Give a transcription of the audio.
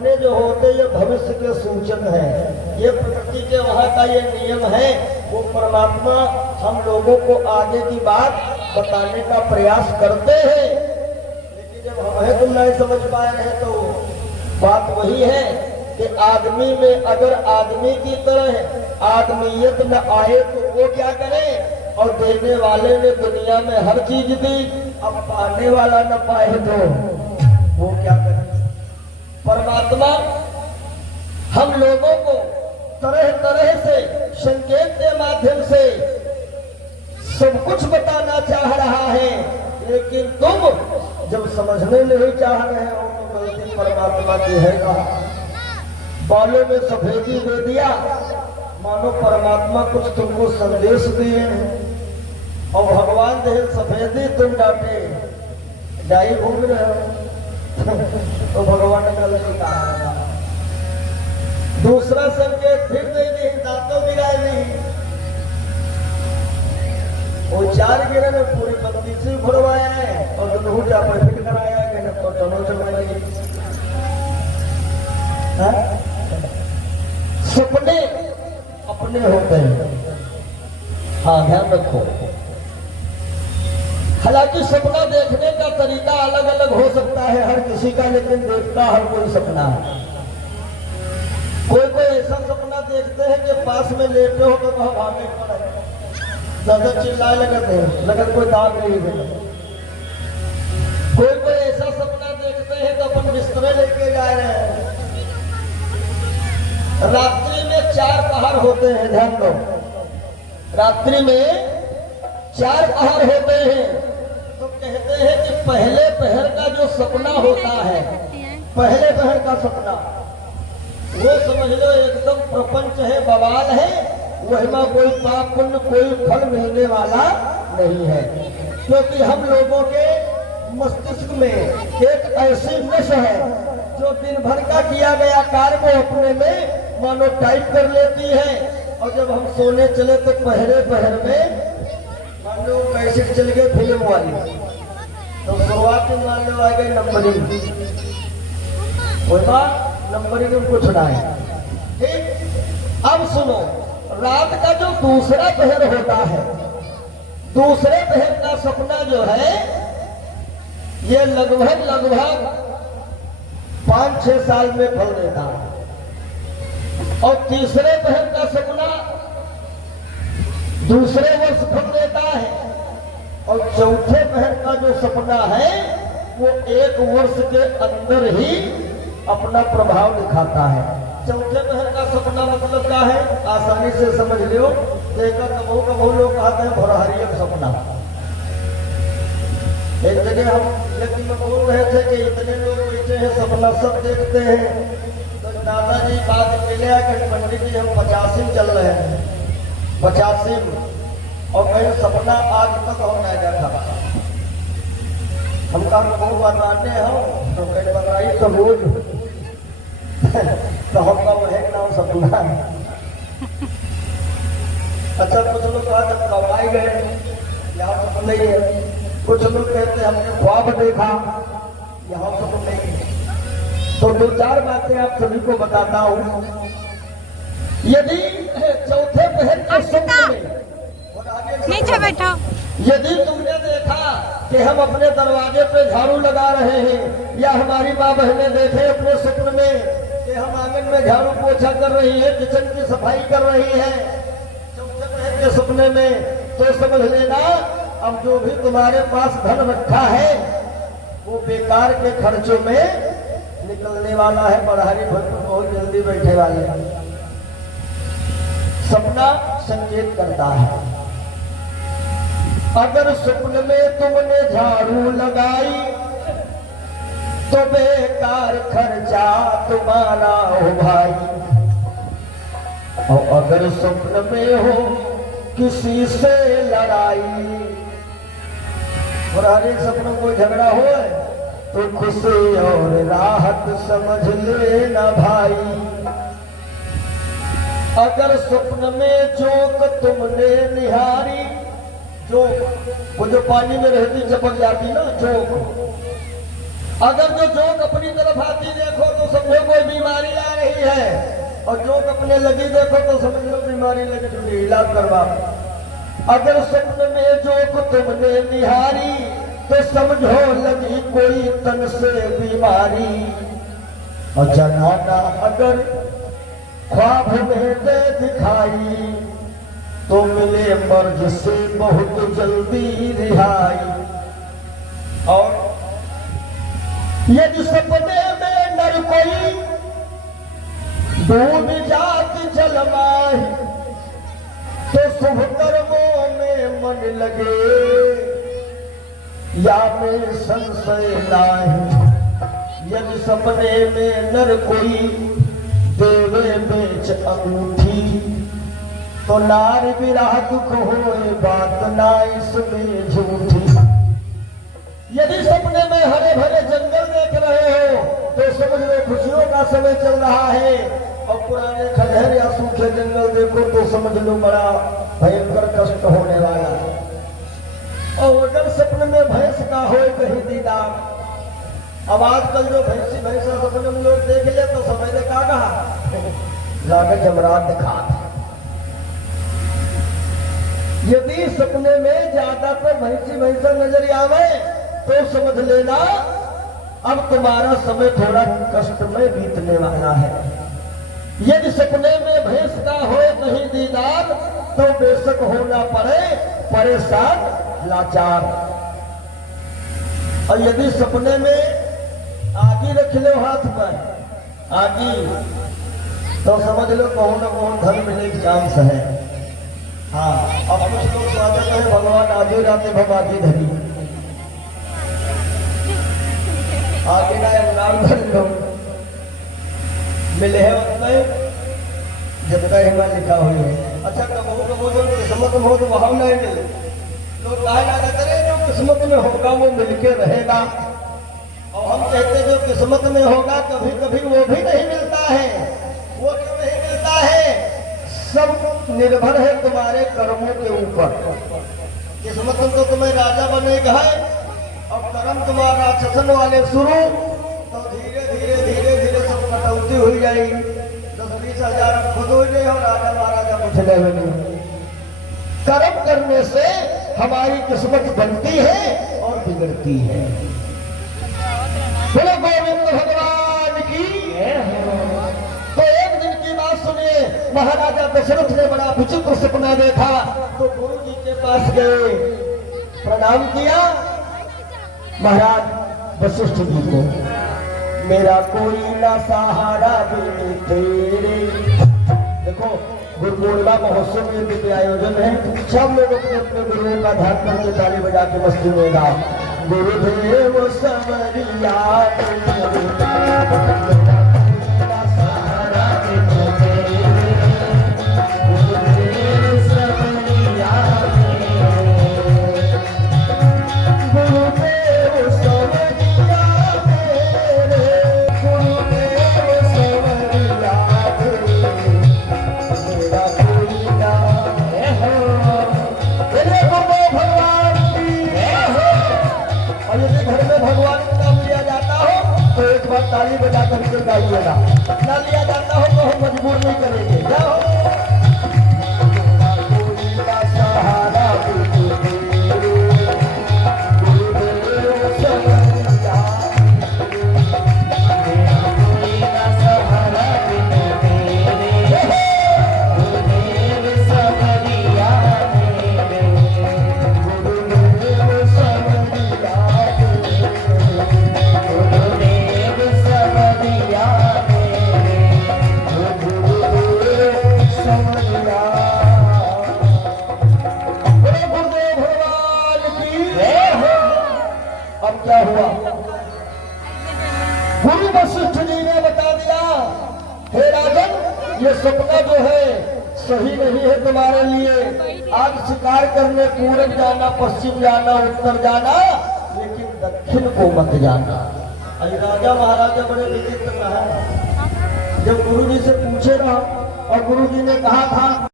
सपने जो होते ये भविष्य के सूचक हैं। ये प्रकृति के वहाँ का ये नियम है। वो परमात्मा हम लोगों को आगे की बात बताने का प्रयास करते हैं, लेकिन जब हमें तुम नहीं समझ पाए हैं तो बात वही है कि आदमी में अगर आदमी की तरह आदमीयत न आए तो वो क्या करे। और देने वाले ने दुनिया में हर चीज दी, अब पाने वाला न पाए तो वो क्या करे। परमात्मा हम लोगों को तरह तरह से संकेत के माध्यम से सब कुछ बताना चाह रहा है, लेकिन तुम जब समझने नहीं चाह रहे हो तो गलती परमात्मा की है। कहा बालों में सफेदी दे दिया, मानो परमात्मा कुछ तुमको संदेश दिए हैं, और भगवान दे सफेदी तुम डांटे डाई घूम रहे हो तो भगवान ने गलती कहा। दूसरा संकेत फिर नहीं दी, दांतों गिराए नहीं, वो 4 गिरे में पूरी बत्ती से भरवाया है और दोनों जा पर फिट कराया है कि तो दोनों चलवाएंगे। सपने अपने होते हैं, हाँ ध्यान रखो। हालांकि सपना देखने का तरीका अलग अलग हो सकता है हर किसी का, लेकिन देखता हर कोई सपना है। कोई कोई ऐसा सपना देखते हैं कि पास में लेटे हो तो वह भागे पड़े, ज्यादा चिल्लाए लगते हैं, लगत कोई दाग नहीं है। कोई कोई ऐसा सपना देखते हैं तो अपन बिस्तरे लेके जा रहे हैं। रात्रि में 4 पहर होते हैं, ध्यान दो। रात्रि में 4 पहर होते हैं। तो कहते हैं कि पहले पहर का जो सपना होता है, पहले पहर का सपना वो समझ लो एकदम प्रपंच है, बवाल है, वही में कोई पाप पुण्य कोई फल मिलने वाला नहीं है। क्योंकि हम लोगों के मस्तिष्क में एक ऐसी नस है जो दिन भर का किया गया कार्य को अपने में मानो टाइप कर लेती है। और जब हम सोने चले तो पहले पहर में मान लो कैसेट चल गए फिल्म वाली, तो शुरुआत में मान लो आ गई नंबरिंग, नंबरिंग में कुछ ना है। ठीक, अब सुनो, रात का जो दूसरा पहर होता है, दूसरे पहर का सपना जो है ये लगभग 5-6 साल में फल देता है। और तीसरे पहर का सपना दूसरे वर्ष फल देता है। और चौथे पहर का जो सपना है वो 1 वर्ष के अंदर ही अपना प्रभाव दिखाता है। चौथे पहर का सपना मतलब क्या है, आसानी से समझ लियो। देखा कबहू कबहू लोग कहते हैं भरहरिया सपना। एक जगह हम लेकिन में बोल रहे थे कि इतने लोग बैठे हैं, सपना सब देखते हैं। तो दादाजी बात मिले कि पंडित जी हम 85 चल रहे हैं, 85 और कहीं सपना आज तक हो नहीं देखा। हम कहा बहुत बताने हो तो कहीं बताइए तो रोज तो हमका वही नाम सपना है। अच्छा, कुछ लोग कहा जब कमाई गए यहाँ सपन नहीं है, कुछ लोग कहते हमने ख्वाब देखा, यहाँ सपन नहीं है। तो 2-4 बातें आप सभी को बताता हूँ। यदि चौथे पहर के सपने में नीचे बैठो, यदि तुमने देखा कि हम अपने दरवाजे पे झाड़ू लगा रहे हैं, या हमारी माँ बहनें देखे अपने सपने में कि हम आंगन में झाड़ू पोछा कर रही है, किचन की सफाई कर रही है चौथे पहर के सपने में, तो समझ लेना अब जो भी तुम्हारे पास धन रखा है वो बेकार के खर्चों में निकलने वाला है। बढ़ारी भर बहुत जल्दी बैठे वाले। सपना संकेत करता है। अगर स्वप्न में तुमने झाड़ू लगाई तो बेकार खर्चा तुम्हारा हो भाई। और अगर स्वप्न में हो किसी से लड़ाई, और हर एक सपनों को झगड़ा हो तो खुशी और राहत समझ लेना भाई। अगर स्वप्न में जोक तुमने निहारी, जोक वो जो पानी में रहती चपक जाती ना जोक, अगर जो जोक अपनी तरफ आती देखो तो समझो कोई बीमारी आ रही है और जो अपने लगी देखो तो समझ लो बीमारी लगी तो इलाज करवा। अगर सपने में जो को तुमने निहारी तो समझो लगी कोई तन से बीमारी। और जनाना अगर ख्वाब में दे दिखाई तो मिले मर्ज से बहुत जल्दी रिहाई। और यदि सपने में नर कोई डूब जात जल माही तो शुभ कर्मों में मन लगे या में संशय नाही। यदि सपने में नर कोई देवे बेच अंगूठी तो नार विरह दुख होए बात ना इसमें झूठी। यदि सपने में हरे भरे जंगल देख रहे हो तो समझ लो खुशियों का समय चल रहा है और पुराने खंडहर या सूखे जंगल देखो तो समझ लो बड़ा भयंकर कष्ट होने वाला है। और अगर सपने में भैंस का हो कहीं दीदार, अब आजकल जो भैंसा सपने में लोग देख ले तो समझ ले क्या कहा जाकर जमरात दिखा। यदि सपने में ज्यादातर भैंसा नजर आवे तो समझ लेना अब तुम्हारा समय थोड़ा कष्ट में बीतने वाला है। यदि सपने में भैंस का हो कहीं दीदार तो बेशक होना पड़े परेशान लाचार। और यदि सपने में आगी रख लो हाथ पर आगी तो समझ लो कौन न कौन धन मिले की चांस है। हाँ, अब कुछ लोग स्वागत है भगवान आगे राते भम आगे धरी आगे ना नाम धन लो मिले है उसमें जब का हिमा लिखा हुई है। अच्छा कबो जो किस्मत में हो तो वहां नहीं मिले लोग कहा ना करे जो किस्मत में होगा वो मिलके रहेगा। और हम कहते जो किस्मत में होगा कभी कभी वो भी नहीं मिलता है। वो क्यों नहीं मिलता है? सब निर्भर है तुम्हारे कर्मों के ऊपर। किस्मत तो तुम्हें राजा बनेगा है और कर्म तुम्हारा राक्षसन वाले शुरू तो धीरे धीरे धीरे धीरे सब कटौती हुई जाएगी। 10-20 हजार खुद हो जाए और राजा महाराजा कुछ नहीं। कर्म करने से हमारी किस्मत बनती है और बिगड़ती है। बोलो गोविंद भगवान की। तो एक दिन की बात सुनिए, महाराजा दशरथ ने बड़ा विचित्र सपना देखा तो गुरु जी के पास गए, प्रणाम किया। महाराज वशिष्ठ जी को, मेरा कोई ना सहारा भी तेरे। देखो गुरु पूर्णिमा महोत्सव में भी आयोजन है, सब लोग अपने अपने गुरुओं का ध्यान करके ताली बजा के मस्ती में गा। गुरुदेव समरिया ताली बजा करके गाइएगा। ना लिया जाता हो तो हम मजबूर नहीं करेंगे। जाओ क्या हुआ? गुरु वशिष्ठ जी ने बता दिया, हे राजन, ये सपना जो है सही नहीं है तुम्हारे लिए। आज शिकार करने पूरब जाना, पश्चिम जाना, उत्तर जाना, लेकिन दक्षिण को मत जाना। अरे राजा महाराजा बड़े विचित्र है। जब गुरु जी से पूछे ना और गुरु जी ने कहा था